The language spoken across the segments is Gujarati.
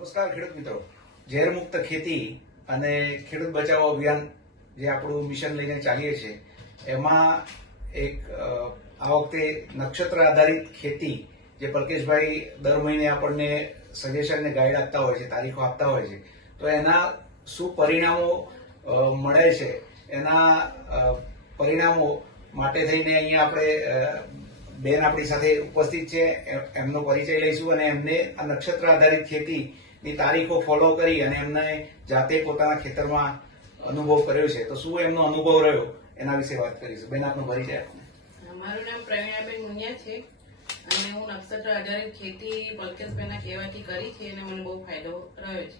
નમસ્કાર ખેડૂત મિત્રો. ઝેર મુક્ત ખેતી અને ખેડૂત બચાવો અભિયાન જે આપણું મિશન લઈને ચાલીએ છીએ, એમાં એક આ વખતે નક્ષત્ર આધારિત ખેતી જે પલકેશભાઈ દર મહિને આપણને સજેશન ને ગાઈડ આપતા હોય છે, તારીખો આપતા હોય છે, તો એના શું પરિણામો મળે છે? એના પરિણામો માટે થઈને અહીંયા આપણે બેન આપણી સાથે ઉપસ્થિત છે, એમનો પરિચય લઈશું અને એમને આ નક્ષત્ર આધારિત ખેતીની તારીખો ફોલો કરી અને એમને જાતે પોતાના ખેતરમાં અનુભવ કર્યો છે. તો શું એમનો અનુભવ રહ્યો? એના વિશે વાત કરીશું. બેન, આપનો આપો. મારું નામ પ્રવીણાબેન મુનિયા છે અને હું નક્ષત્ર આધારિત ખેતી પલકેશભાઈના કહેવાથી કરી છે અને મને બહુ ફાયદો રહ્યો છે.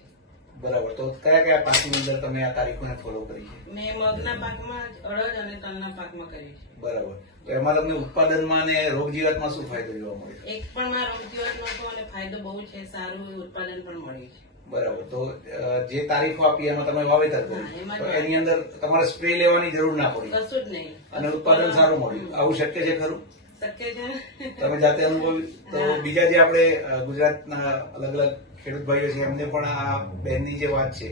બરાબર. તો કયા કયા પાકની અંદર તમે આ તારીખોને ફોલો કરી છે? મેં મગના પાકમાં અડદ અને તલના પાકમાં કરી છે. બરાબર. તો એમાં તમને ઉત્પાદનમાં અને રોગ જીવાતમાં શું ફાયદો જોવા મળ્યો? એક પણ માં રોગજીવત નહોતો અને ફાયદો બહુ છે સારું એવું ઉત્પાદન પણ મળ્યું છે. બરાબર. તો જે તારીખો આપી એમાં તમે વાવેતર કર્યું. તો એની અંદર તમારે સ્પ્રે લેવાની જરૂર ના પડી. કશું જ નહીં. અને ઉત્પાદન સારું મળ્યું. આવું શક્ય છે ખરું? તમે જાતે અનુભવ તો બીજા જે આપણે ગુજરાતના અલગ અલગ ખેડૂત ભાઈઓ છે એમને પણ આ બેનની જે વાત છે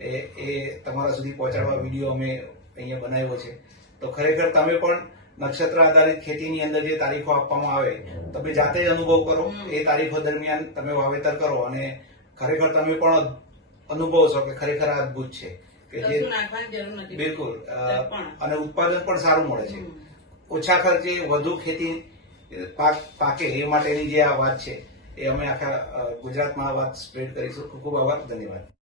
એ એ તમારા સુધી પહોંચાડવા વીડિયો અમે અહીંયા બનાવ્યો છે. તો ખરેખર તમે પણ નક્ષત્ર આધારિત ખેતીની અંદર જે તારીખો આપવામાં આવે તમે જાતે જ અનુભવ કરો એ તારીખો દરમિયાન તમે વાવેતર કરો અને ખરેખર તમે પણ અનુભવશો કે ખરેખર આ અદભુત છે. કે જે બિલકુલ અને ઉત્પાદન પણ સારું મળે છે. ઓછા ખર્ચે વધુ ખેતી પાક, પાકે એ માટેની જે આ વાત છે, એ અમે આખા ગુજરાતમાં આ વાત સ્પ્રેડ કરીશું. ખૂબ ખૂબ આભાર. ધન્યવાદ.